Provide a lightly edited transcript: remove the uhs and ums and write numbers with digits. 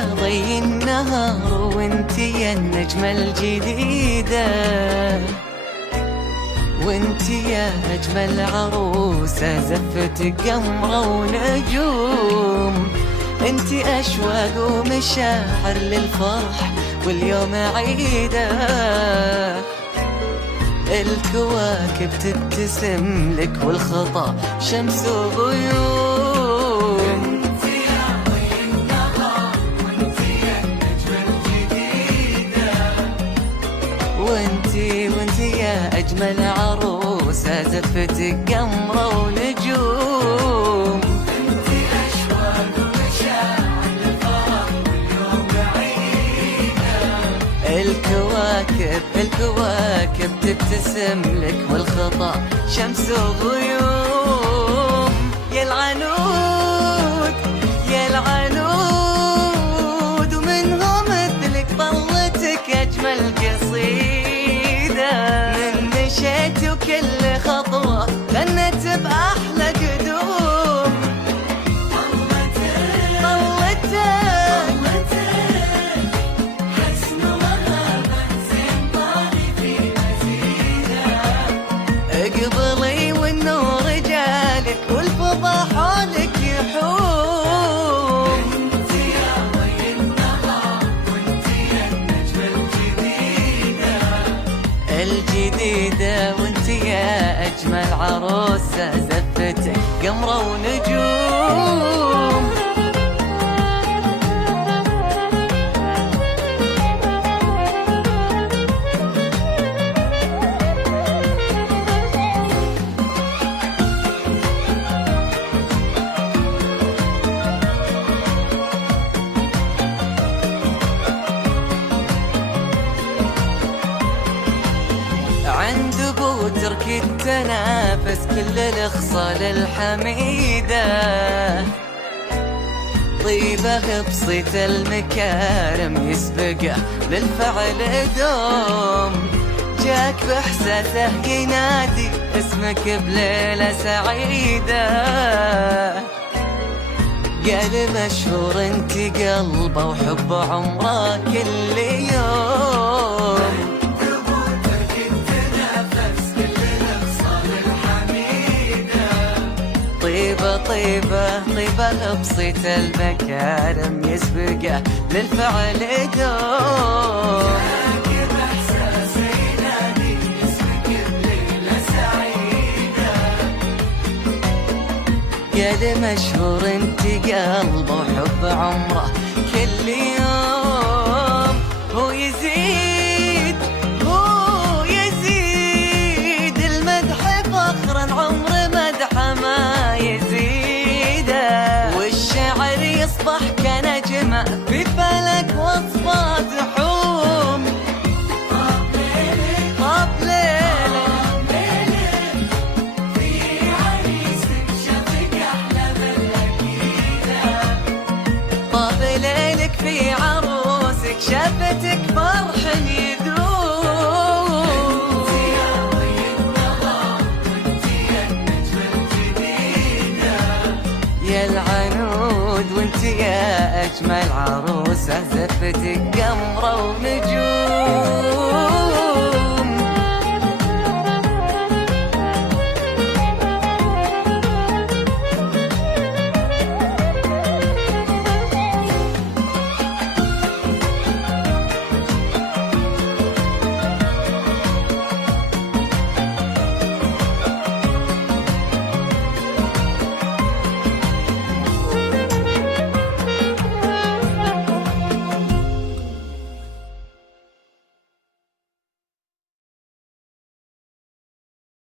يا ضي النهار وانتي يا النجمة الجديدة، وانتي يا أجمل عروسة زفت قمرة ونجوم. انتي أشواق ومشاعر للفرح واليوم عيدة، الكواكب تبتسم لك والخطا شمس وغيوم. انتي يا ضي النهار وانتي يا النجمة الجديدة، وانتي يا أجمل عروسة زفت قمرة ونجوم. انتي أشواق ومشاعر للفرح واليوم عيدة، الكواكب تبتسم لك والخطا شمس وغيوم. يا العنود يا العنود ومنهم مثلك طلتك أجمل قصيدة، من مشيت وكل خطوة غنت بأحلى قدوم. طلتك حسن وغابة زين طاري في مزيدة، اقبلي والنور جالك والفضا حولك يحوم. انتي يا ضي النهار وانتي يا النجمة الجديدة، وانتي يا أجمل عروسة زفتك قمرة ونجوم. عند ابو ترك التنافس كل الاخصال الحميده، طيبه بصيت المكارم يسبقه للفعل دوم. جاك باحساسه ينادي اسمك بليله سعيده، قال مشهور انت قلبه وحب عمره كل يوم. طيبة بصيت المكارم يسبقه للفعل دوم. راكب احساس ينادي اسمك بليلة سعيدة، قال مشهور انت قلبه وحب عمره كل يوم. هو يزيد المدح فخرا عمر مدحه ما يزيده، والشعر يصبح كنجمه في فلك واصفى تحوم. طاب ليلك في عريسك شافك أحلى من الأكيدة، طاب ليلك في عروسك شافتك فرح يدوم. انتي يا ضي النهار وانتي يا النجمة الجديدة، يا العنود وانت يا أجمل عروسة زفتك قمرة ونجوم.